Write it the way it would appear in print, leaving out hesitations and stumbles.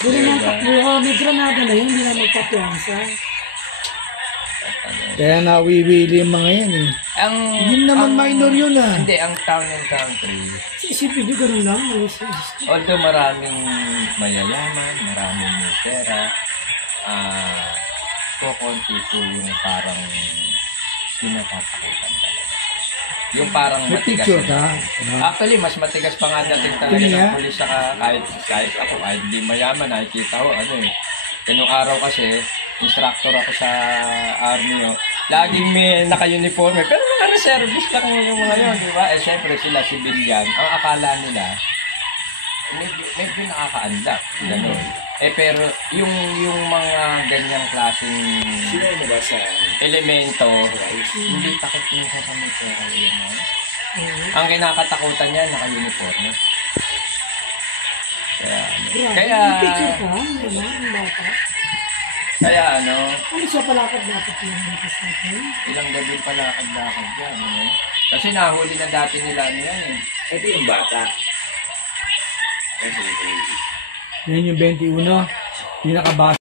Hindi naman takbo, may granada na yun, hindi na magpapiyansa. Kaya nawiwili yung mga yan eh. Hindi naman minor yun ah. Hindi, ang town and country. Isipin nyo, ganun lang. Although maraming mayayaman, maraming may pera, kukunti po yung parang pinatatakutan talaga. Yung parang may matigas. picture ka? Actually, mas matigas pa nga dating talaga ng pulis saka kahit ako, kahit hindi mayaman, nakikita ko, ano eh. Ganung araw kasi, instructor ako sa army, oh. Laging may naka-uniforme, pero mga reservist lang yung mga yun, di ba? Eh, syempre sila, civilian, ang akala nila, medyo nakakaandak, gano'n. Eh, pero yung mga ganyang klaseng elemento, hindi takot yung sa military yun, no? Ang kinakatakutan niya, naka-uniforme. Kaya ano? Ano siya palakad-lakad yung lakas natin? Ilang gabi palakad-lakad yan, no? Kasi nahuli na dati nila yan eh. Ito yung bata. Yan yung 21. Pinakabasa.